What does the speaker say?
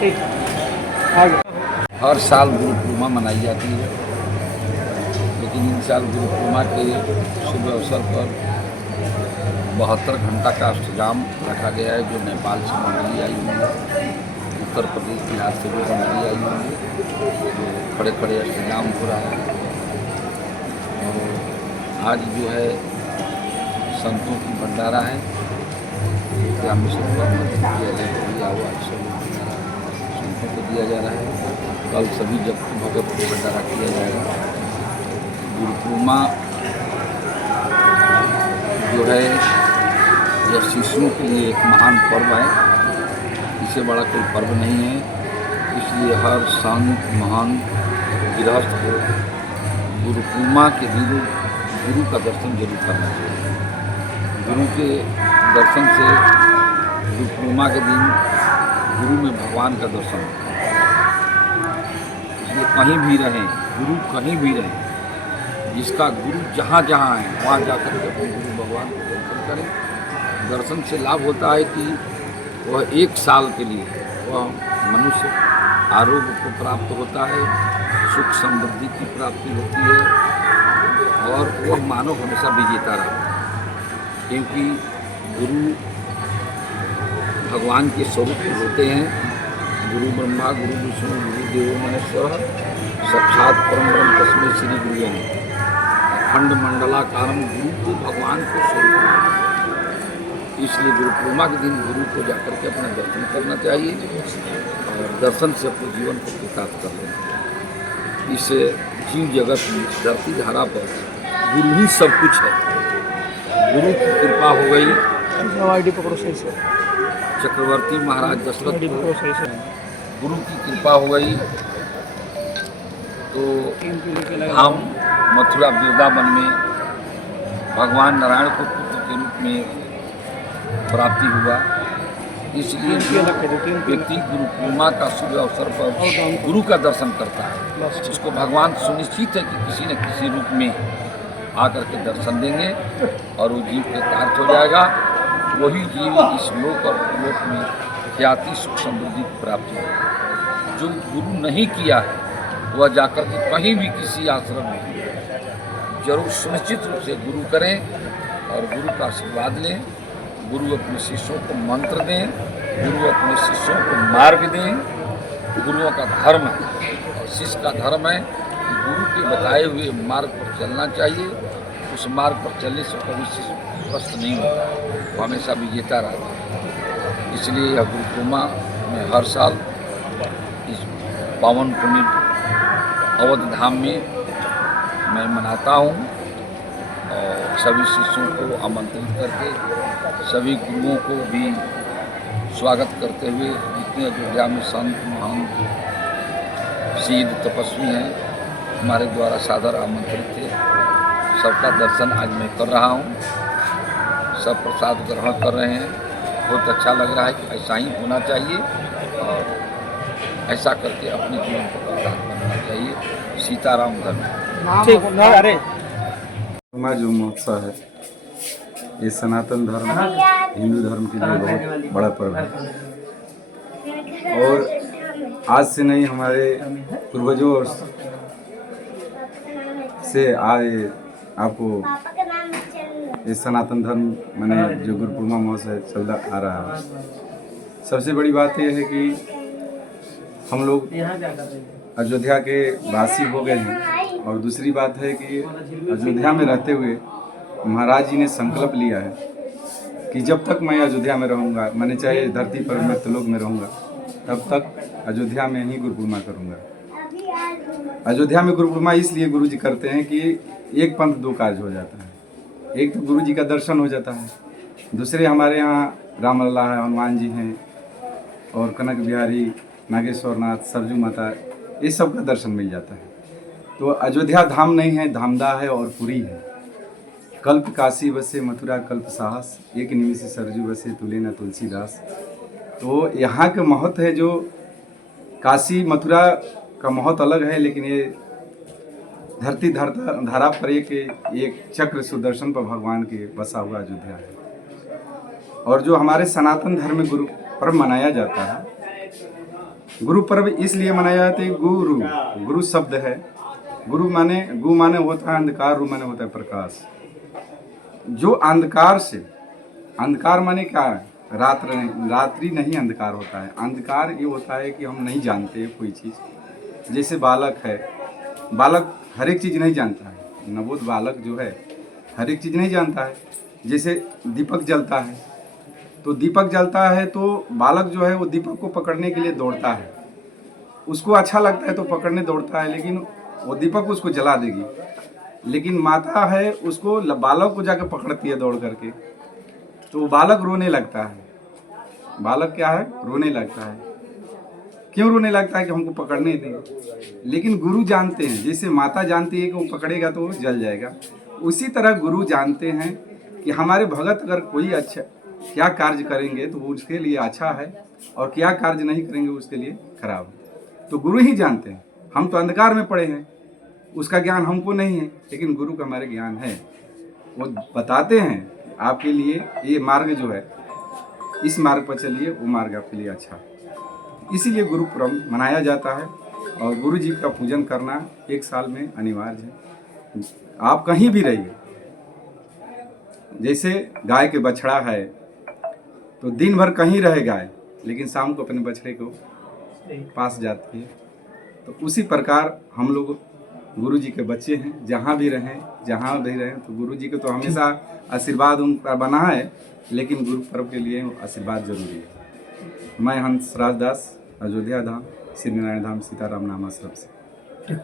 ठीक आगे। हर साल गुरु पूर्णिमा मनाई जाती है, लेकिन इन साल गुरु पूर्णिमा के शुभ अवसर पर 72 घंटा का अष्टजाम रखा गया है, जो नेपाल से मंडली आई हुई है, उत्तर प्रदेश बिहार से भी मंडली आई हुई है, जो खड़े खड़े अष्टजाम हो रहा है। और आज जो है संतों की भंडारा है, ग्रामीण संतों को दिया जा रहा है। कल सभी जब भगत को भंडारा किया जाएगा। गुरु पूर्णिमा जो है यह शिष्यों के लिए एक महान पर्व है, इससे बड़ा कोई पर्व नहीं है। इसलिए हर संत महान गृहस्थ को गुरु पूर्णिमा के दिन गुरु का दर्शन जरूर करना चाहिए। गुरु के दर्शन से गुरु पूर्णिमा के दिन गुरु में भगवान का दर्शन होता है। इसलिए कहीं भी रहें, गुरु कहीं भी रहें, जिसका गुरु जहाँ जहाँ है वहाँ जाकर के अपने गुरु भगवान को दर्शन करें। दर्शन से लाभ होता है कि वह 1 साल के लिए वह मनुष्य आरोग्य को प्राप्त होता है, सुख समृद्धि की प्राप्ति होती है, और वह मानव हमेशा विजेता रहता है। क्योंकि गुरु भगवान के स्वरूप होते हैं। गुरु ब्रह्मा गुरु विष्णु गुरु देवो महेश्वर साक्षात परम ब्रह्म तस्मै श्री गुरुवे नमः। अखंड मंडलाकारम गुरु को भगवान को स्वरूप है। इसलिए गुरु पूर्णिमा के दिन गुरु को जाकर के अपना दर्शन करना चाहिए और दर्शन से अपने जीवन को कृतार्थ कर लेना चाहिए। इससे जीव जगत में धरती धारा पर गुरु ही सब कुछ है। गुरु की कृपा हो गई। पकड़ो सही से। चक्रवर्ती महाराज दशरथ को गुरु की कृपा हो गई तो हम मथुरा वृंदावन में भगवान नारायण को पुत्र के रूप में प्राप्ति हुआ। इसलिए व्यक्ति गुरु पूर्णिमा का शुभ अवसर पर गुरु का दर्शन करता है, उसको भगवान सुनिश्चित है कि किसी न किसी रूप में आकर के दर्शन देंगे और वो जीव कृतार्थ हो जाएगा। वही जीव इस लोक और लोक में ख्याति सुख समृद्धि की प्राप्ति होगी। जो गुरु नहीं किया है वह जाकर के कहीं भी किसी आश्रम में जरूर सुनिश्चित रूप से गुरु करें और गुरु का आशीर्वाद लें। गुरु अपने शिष्यों को मंत्र दें, गुरु अपने शिष्यों को मार्ग दें। गुरुओं का धर्म है और शिष्य का धर्म है कि गुरु के बताए हुए मार्ग पर चलना चाहिए। उस मार्ग पर चलने से कभी शिष्य पस्त नहीं होता, वो हमेशा विजेता रहता है। इसलिए यह गुरु पूर्णिमा में हर साल इस पावन पुण्य अवध धाम में मैं मनाता हूँ और सभी शिष्यों को आमंत्रित करके सभी गुरुओं को भी स्वागत करते हुए जितने अयोध्या में संत महान सिद्ध तपस्वी हैं हमारे द्वारा सादर आमंत्रित थे, सबका दर्शन आज मैं कर रहा हूँ। सब प्रसाद ग्रहण कर रहे हैं। बहुत अच्छा लग रहा है कि ऐसा ही होना चाहिए और ऐसा करके अपने जीवन को प्रसाद बनाना चाहिए। सीताराम धर्म। अरे जो महोत्सव है ये सनातन धर्म हिंदू धर्म के लिए बहुत बड़ा पर्व है और आज से नहीं, हमारे पूर्वजों से आए आपको इस सनातन धर्म माने जो गुरु पूर्णिमा महोत्सव चलता आ रहा है। सबसे बड़ी बात यह है कि हम लोग अयोध्या के वासी हो गए हैं और दूसरी बात है कि अयोध्या में रहते हुए महाराज जी ने संकल्प लिया है कि जब तक मैं अयोध्या में रहूँगा, मैंने चाहे धरती पर मृतलोक में रहूँगा, तब तक अयोध्या में ही गुरु पूर्णिमा करूँगा। अयोध्या में गुरु पूर्णिमा इसलिए गुरु जी करते हैं कि एक पंथ दो कार्य हो जाता है। एक तो गुरु जी का दर्शन हो जाता है, दूसरे हमारे यहाँ राम लला है, हनुमान जी हैं और कनक बिहारी, नागेश्वर नाथ, सरजू माता, ये सब का दर्शन मिल जाता है। तो अयोध्या धाम नहीं है, धामदा है और पुरी है। कल्प काशी बसे मथुरा कल्प साहस, एक निमिष सरजू बसे तुले न तुलसीदास। तो यहाँ का महत्व है, जो काशी मथुरा का महत्व अलग है, लेकिन ये धरती धारा पर एक चक्र सुदर्शन पर भगवान के बसा हुआ अयोध्या है। और जो हमारे सनातन धर्म में गुरु पर्व मनाया जाता है गुरु पर्व इसलिए मनाया जाता है, गुरु गुरु शब्द है। गुरु माने, गु माने होता है अंधकार, रु माने होता है प्रकाश। जो अंधकार से, अंधकार माने क्या है? रात्रि नहीं अंधकार होता है। अंधकार ये होता है कि हम नहीं जानते कोई चीज़। जैसे बालक है, बालक हर एक चीज़ नहीं जानता है। नवोद बालक जो है हर एक चीज़ नहीं जानता है। जैसे दीपक जलता है, तो दीपक जलता है तो बालक जो है वो दीपक को पकड़ने के लिए दौड़ता है। उसको अच्छा लगता है तो पकड़ने दौड़ता है, लेकिन वो दीपक उसको जला देगी। लेकिन माता है उसको, बालक को जाकर पकड़ती है दौड़ करके, तो वो बालक रोने लगता है। बालक क्या है? रोने लगता है। क्यों रोने लगता है? कि हमको पकड़ने दें। लेकिन गुरु जानते हैं, जैसे माता जानती है कि वो पकड़ेगा तो वो जल जाएगा, उसी तरह गुरु जानते हैं कि हमारे भगत अगर कोई अच्छा क्या कार्य करेंगे तो वो उसके लिए अच्छा है, और क्या कार्य नहीं करेंगे उसके लिए खराब है। तो गुरु ही जानते हैं। हम तो अंधकार में पड़े हैं, उसका ज्ञान हमको नहीं है, लेकिन गुरु का हमारे ज्ञान है। वो बताते हैं आपके लिए ये मार्ग जो है, इस मार्ग पर चलिए, वो मार्ग आपके लिए अच्छा है। इसीलिए गुरु पर्व मनाया जाता है, और गुरु जी का पूजन करना एक साल में अनिवार्य है। आप कहीं भी रहिए, जैसे गाय के बछड़ा है तो दिन भर कहीं रहे गाय, लेकिन शाम को अपने बछड़े को पास जाती है। तो उसी प्रकार हम लोग गुरु जी के बच्चे हैं। जहाँ भी रहें तो गुरु जी के तो हमेशा आशीर्वाद उनका बना है, लेकिन गुरु पर्व के लिए आशीर्वाद जरूरी है। मैं हंसराज दास, अयोध्या धाम, श्री नारायण धाम, सीताराम नाम आश्रम से।